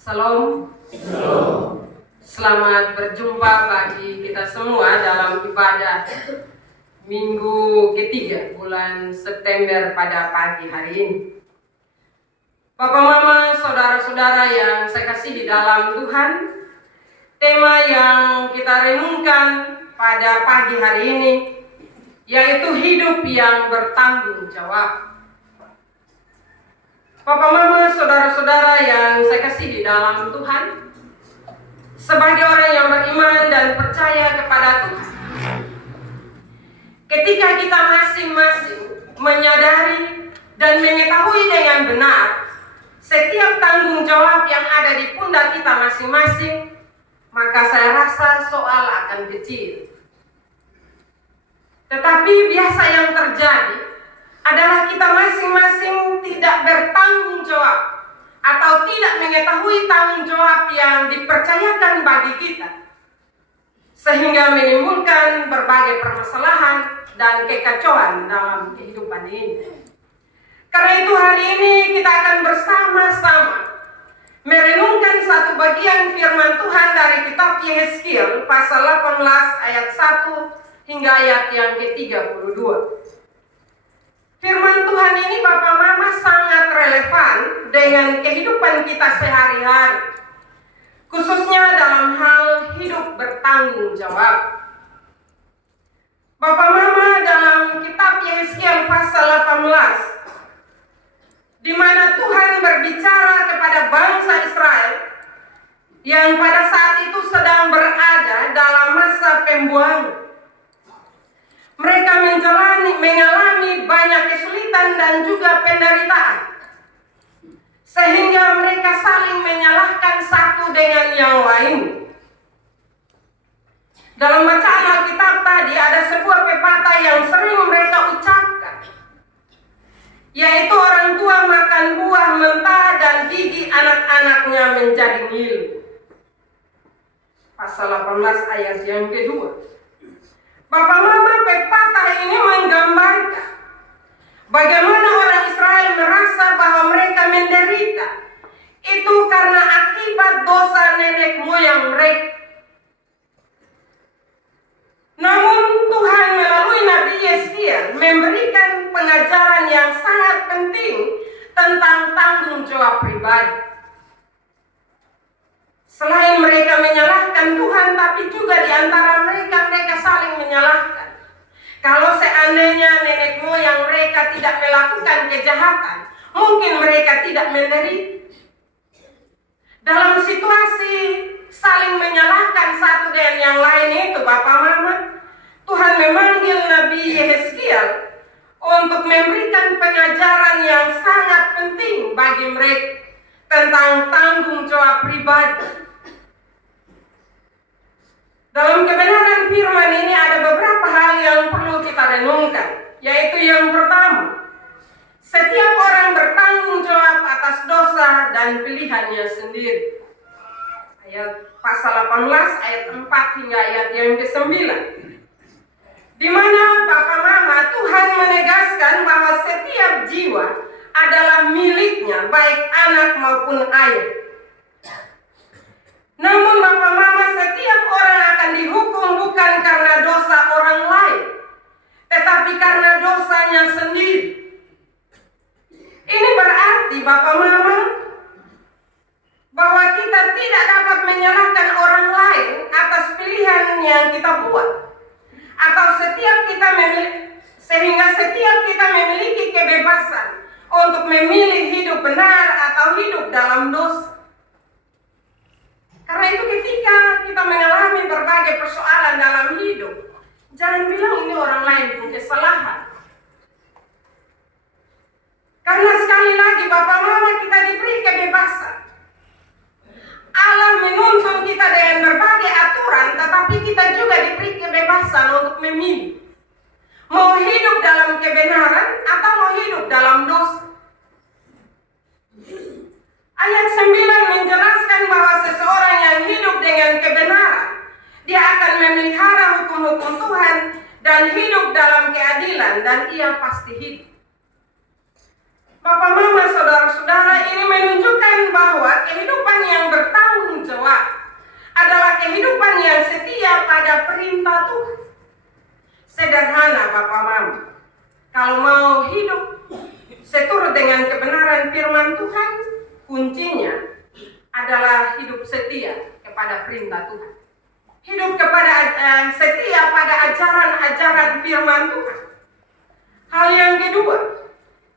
Salam. Selamat berjumpa bagi kita semua dalam ibadah minggu ketiga bulan September pada pagi hari ini. Bapak, Mama, saudara-saudara yang saya kasih di dalam Tuhan, tema yang kita renungkan pada pagi hari ini yaitu hidup yang bertanggung jawab. Bapak, Mama, saudara-saudara yang saya kasih di dalam Tuhan, sebagai orang yang beriman dan percaya kepada Tuhan, ketika kita masing-masing menyadari dan mengetahui dengan benar setiap tanggung jawab yang ada di pundak kita masing-masing, maka saya rasa soal akan kecil. Tetapi biasa yang terjadi adalah kita masing-masing tidak bertanggung jawab atau tidak mengetahui tanggung jawab yang dipercayakan bagi kita, sehingga menimbulkan berbagai permasalahan dan kekacauan dalam kehidupan ini. Karena itu hari ini kita akan bersama-sama merenungkan satu bagian firman Tuhan dari kitab Yehezkiel pasal 18 ayat 1 hingga ayat yang ke-32. Firman Tuhan ini Bapak Mama sangat relevan dengan kehidupan kita sehari-hari, khususnya dalam hal hidup bertanggung jawab. Bapak Mama, dalam kitab Yehezkiel pasal 18, di mana Tuhan berbicara kepada bangsa Israel yang pada saat itu sedang berada dalam masa pembuangan. Mereka mengalami banyak kesulitan dan juga penderitaan, sehingga mereka saling menyalahkan satu dengan yang lain. Dalam bacaan Alkitab tadi ada sebuah pepatah yang sering mereka ucapkan, yaitu orang tua makan buah mentah dan gigi anak-anaknya menjadi ngilu. Pasal 18 ayat yang kedua. Bapak Mama, pepatah ini menggambarkan bagaimana orang Israel merasa bahwa mereka menderita itu karena akibat dosa nenek moyang mereka. Namun Tuhan melalui Nabi Yehezkiel memberikan pengajaran yang sangat penting tentang tanggung jawab pribadi. Selain mereka menyalahkan Tuhan, tapi juga di antara mereka saling menyalahkan. Kalau seandainya nenek moyang mereka tidak melakukan kejahatan, mungkin mereka tidak menderita. Dalam situasi saling menyalahkan satu dengan yang lain itu, Bapak Mama, Tuhan memanggil Nabi Yehezkiel untuk memberikan pengajaran yang sangat penting bagi mereka tentang tanggung jawab pribadi. Dalam kebenaran firman ini ada beberapa hal yang perlu kita renungkan, yaitu yang pertama, setiap orang bertanggung jawab atas dosa dan pilihannya sendiri. Ayat pasal 18 ayat 4 hingga ayat yang ke-9. Di mana Bapak Mama, Tuhan menegaskan bahwa setiap jiwa adalah miliknya, baik anak maupun ayah. Namun Bapak Mama, setiap orang akan dihukum bukan karena dosa orang lain, tetapi karena dosanya sendiri. Ini berarti Bapak Mama, bahwa kita tidak dapat menyalahkan orang lain atas pilihan yang kita buat, atau sehingga setiap kita memiliki kebebasan untuk memilih hidup benar atau hidup dalam dosa. Karena itu ketika kita mengalami berbagai persoalan dalam hidup, jangan bilang ini orang lain punya kesalahan. Karena sekali lagi Bapak Mama, kita diberi kebebasan. Allah menuntun kita dengan berbagai aturan, tetapi kita juga diberi kebebasan untuk memilih. Mau hidup dalam kebenaran atau mau hidup dalam dosa. Ayat 9 menjelaskan bahwa seseorang yang hidup dengan kebenaran, dia akan memelihara hukum-hukum Tuhan dan hidup dalam keadilan, dan ia pasti hidup. Bapak Mama, saudara-saudara, ini menunjukkan bahwa kehidupan yang adalah hidup setia kepada perintah Tuhan. Hidup kepada setia pada ajaran-ajaran firman Tuhan. Hal yang kedua,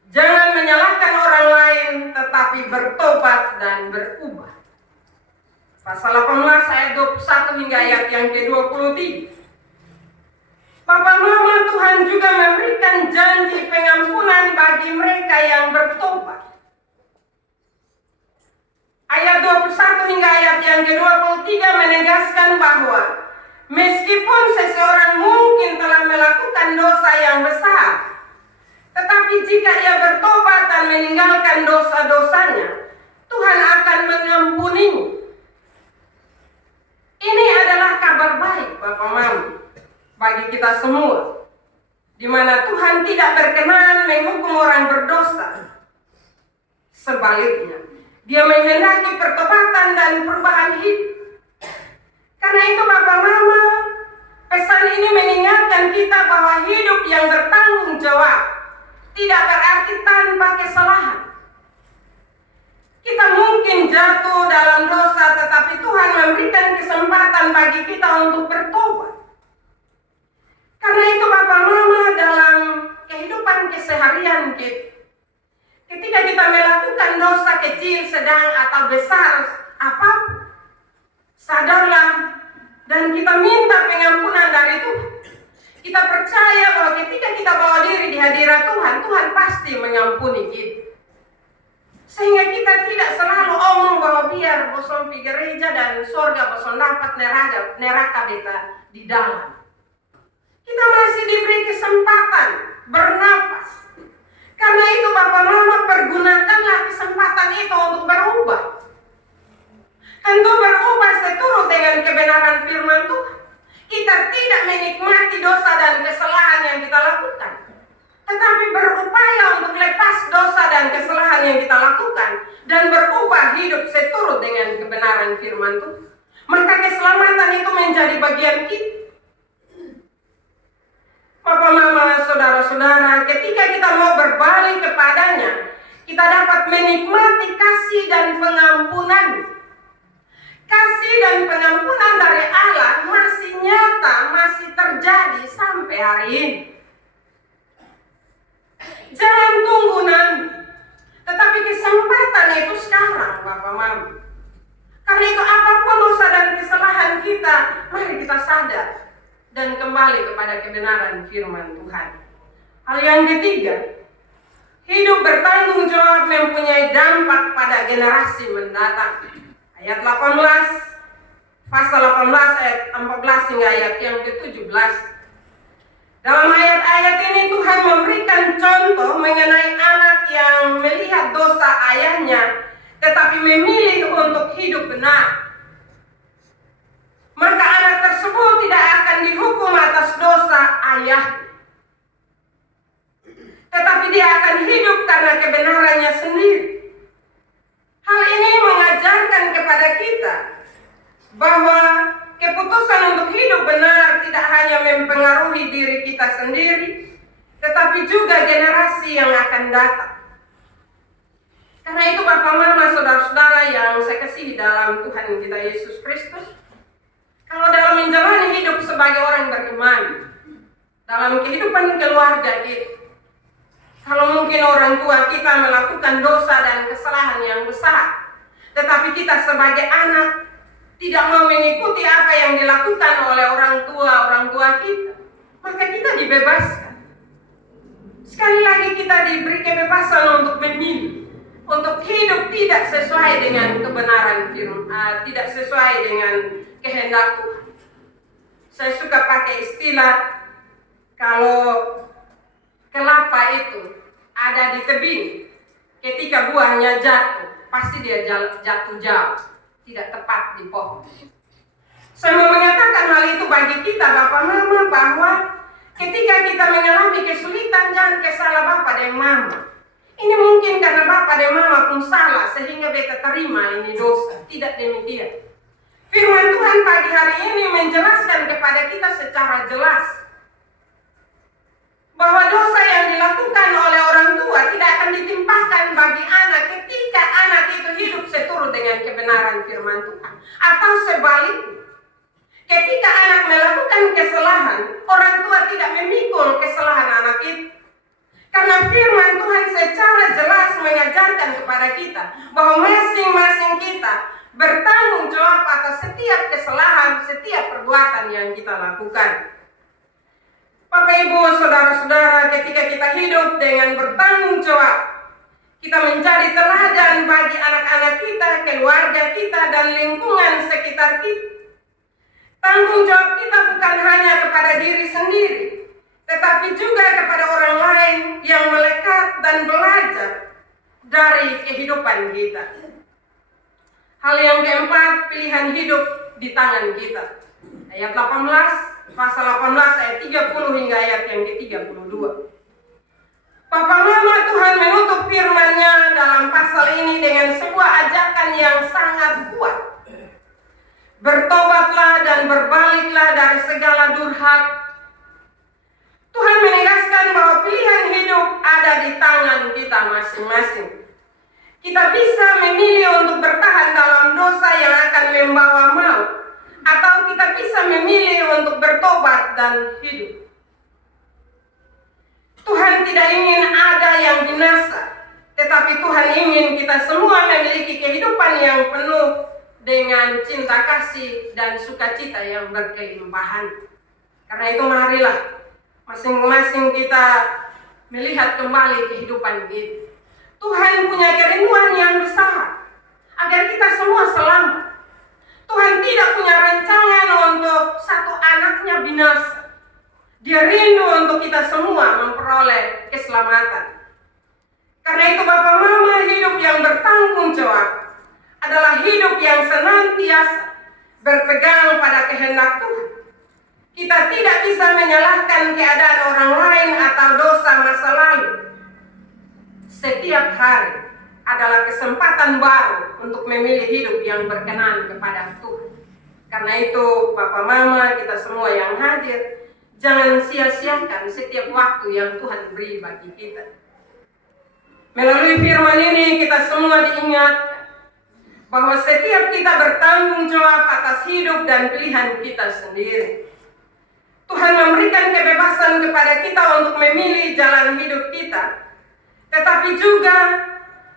jangan menyalahkan orang lain tetapi bertobat dan berubah. Pasal 18 ayat 21 hingga ayat yang ke-23. Bapak Mama, Tuhan juga memberikan janji pengampunan bagi mereka yang bertobat. Ayat 21 hingga ayat yang ke-23 menegaskan bahwa meskipun seseorang mungkin telah melakukan dosa yang besar, tetapi jika ia bertobat dan meninggalkan dosa-dosanya, Tuhan akan mengampuninya. Ini adalah kabar baik, Bapak Mama, bagi kita semua, di mana Tuhan tidak berkenan menghukum orang berdosa. Sebaliknya, Dia menghendaki pertobatan dan perubahan hidup. Karena itu, Bapak Mama, pesan ini mengingatkan kita bahwa hidup yang bertanggung jawab tidak berarti tanpa kesalahan. Kita mungkin jatuh dalam dosa, tetapi Tuhan memberikan kesempatan bagi kita untuk bertobat. Karena itu, Bapak Mama, dalam kehidupan keseharian kita, ketika kita melakukan dosa kecil, sedang, atau besar apapun, sadarlah dan kita minta pengampunan dari Tuhan. Kita percaya bahwa ketika kita bawa diri di hadirat Tuhan, Tuhan pasti mengampuni kita. Sehingga kita tidak selalu omong bahwa biar boson pergi gereja dan surga boson dapat neraka beta di dalam. Kita masih diberi kesempatan bernapas. Karena itu, Bapak Mama, pergunakanlah kesempatan itu untuk berubah. Tentu berubah seturut dengan kebenaran firman Tuhan. Kita tidak menikmati dosa dan kesalahan yang kita lakukan, tetapi berupaya untuk lepas dosa dan kesalahan yang kita lakukan dan berubah hidup seturut dengan kebenaran firman Tuhan. Maka keselamatan itu menjadi bagian kita. Bapak Mama, saudara-saudara, ketika kita mau berbalik kepadanya, kita dapat menikmati kasih dan pengampunan. Kasih dan pengampunan dari Allah masih nyata, masih terjadi sampai hari ini. Jangan tunggu nanti, tetapi kesempatan itu sekarang, Bapak Mama. Karena itu apapun dosa dan kesalahan kita, mari kita sadar dan kembali kepada kebenaran firman Tuhan. Hal yang ketiga, hidup bertanggung jawab mempunyai dampak pada generasi mendatang. Ayat 18, pasal 18 ayat 14 hingga ayat yang ke-17. Dalam ayat-ayat ini Tuhan memberikan contoh mengenai anak yang melihat dosa ayahnya tetapi memilih untuk hidup benar. Maka anak tersebut tidak akan dihukum atas dosa ayah, tetapi dia akan hidup karena kebenarannya sendiri. Hal ini mengajarkan kepada kita bahwa keputusan untuk hidup benar tidak hanya mempengaruhi diri kita sendiri, tetapi juga generasi yang akan datang. Karena itu, Bapak Mama, saudara-saudara yang saya kasihi dalam Tuhan kita Yesus Kristus, kalau dalam menjalani hidup sebagai orang beriman, dalam kehidupan keluarga kita, kalau mungkin orang tua kita melakukan dosa dan kesalahan yang besar, tetapi kita sebagai anak tidak mau mengikuti apa yang dilakukan oleh orang tua kita, maka kita dibebaskan. Sekali lagi kita diberi kebebasan untuk memilih, untuk hidup tidak sesuai dengan kebenaran firman, tidak sesuai dengan kehendak Tuhan. Saya suka pakai istilah, kalau kelapa itu ada di tebing, ketika buahnya jatuh, pasti dia jatuh jauh, tidak tepat di pohon. Saya mau mengatakan hal itu bagi kita, Bapak Mama, bahwa ketika kita mengalami kesulitan, jangan kesalah Bapak dan Mama. Ini mungkin karena Bapak dan Mama pun salah, sehingga beta terima ini dosa. Tidak demikian. Firman Tuhan pagi hari ini menjelaskan kepada kita secara jelas bahwa dosa yang dilakukan oleh orang tua tidak akan ditimpakan bagi anak ketika anak itu hidup seturut dengan kebenaran kebenaran firman Tuhan. Atau sebaliknya, ketika anak melakukan kesalahan, orang tua tidak memikul kesalahan anak itu. Karena firman Tuhan secara jelas mengajarkan kepada kita bahwa masing-masing kita bertanggung jawab atas setiap kesalahan, setiap perbuatan yang kita lakukan. Bapak Ibu, saudara-saudara, ketika kita hidup dengan bertanggung jawab, kita menjadi teladan bagi anak-anak kita, keluarga kita, dan lingkungan sekitar kita. Tanggung jawab kita bukan hanya kepada diri sendiri, tetapi juga kepada orang lain yang melekat dan belajar dari kehidupan kita. Hal yang keempat, pilihan hidup di tangan kita. Ayat 18, pasal 18 ayat 30 hingga ayat yang ke-32. Papa Mama, Tuhan menutup firman-Nya dalam pasal ini dengan sebuah ajakan yang sangat kuat. Bertobatlah dan berbaliklah dari segala durhaka. Tuhan menegaskan bahwa pilihan hidup ada di tangan kita masing-masing. Kita bisa memilih untuk bertahan dalam dosa yang akan membawa maut, atau kita bisa memilih untuk bertobat dan hidup. Tuhan tidak ingin ada yang binasa, tetapi Tuhan ingin kita semua memiliki kehidupan yang penuh dengan cinta kasih dan sukacita yang berkelimpahan. Karena itu marilah masing-masing kita melihat kembali kehidupan kita. Tuhan punya kerinduan yang besar agar kita semua selamat. Tuhan tidak punya rancangan untuk satu anaknya binasa. Dia rindu untuk kita semua memperoleh keselamatan. Karena itu Bapak Mama, hidup yang bertanggung jawab adalah hidup yang senantiasa berpegang pada kehendak Tuhan. Kita tidak bisa menyalahkan keadaan orang lain atau dosa masa lalu. Setiap hari adalah kesempatan baru untuk memilih hidup yang berkenan kepada Tuhan. Karena itu Bapak Mama, kita semua yang hadir, jangan sia-siakan setiap waktu yang Tuhan beri bagi kita. Melalui firman ini kita semua diingatkan bahwa setiap kita bertanggung jawab atas hidup dan pilihan kita sendiri. Tuhan memberikan kebebasan kepada kita untuk memilih jalan hidup kita, tetapi juga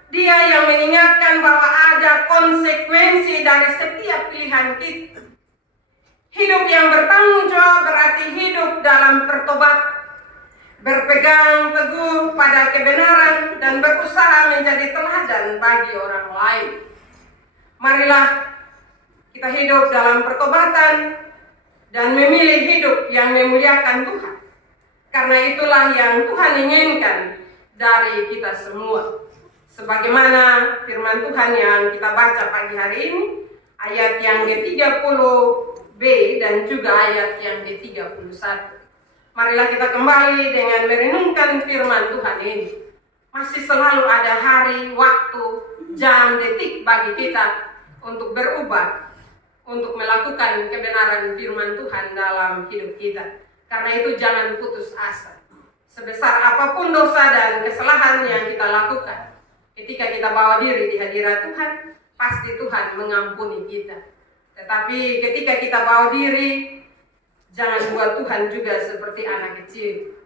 Dia yang mengingatkan bahwa ada konsekuensi dari setiap pilihan kita. Hidup yang bertanggung jawab berarti hidup dalam pertobatan, berpegang teguh pada kebenaran dan berusaha menjadi teladan bagi orang lain. Marilah kita hidup dalam pertobatan dan memilih hidup yang memuliakan Tuhan. Karena itulah yang Tuhan inginkan dari kita semua. Sebagaimana firman Tuhan yang kita baca pagi hari ini, ayat yang ke-30b dan juga ayat yang ke-31. Marilah kita kembali dengan merenungkan firman Tuhan ini. Masih selalu ada hari, waktu, jam, detik bagi kita untuk berubah, untuk melakukan kebenaran firman Tuhan dalam hidup kita. Karena itu jangan putus asa. Sebesar apapun dosa dan kesalahan yang kita lakukan, ketika kita bawa diri di hadirat Tuhan, pasti Tuhan mengampuni kita. Tetapi ketika kita bawa diri, jangan buat Tuhan juga seperti anak kecil.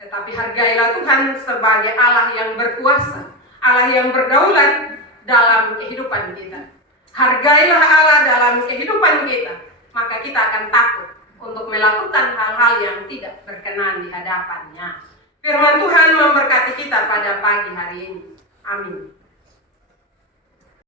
Tetapi hargailah Tuhan sebagai Allah yang berkuasa, Allah yang berdaulat dalam kehidupan kita. Hargailah Allah dalam kehidupan kita, maka kita akan takut untuk melakukan hal-hal yang tidak berkenan di hadapan-Nya. Firman Tuhan memberkati kita pada pagi hari ini. Amin.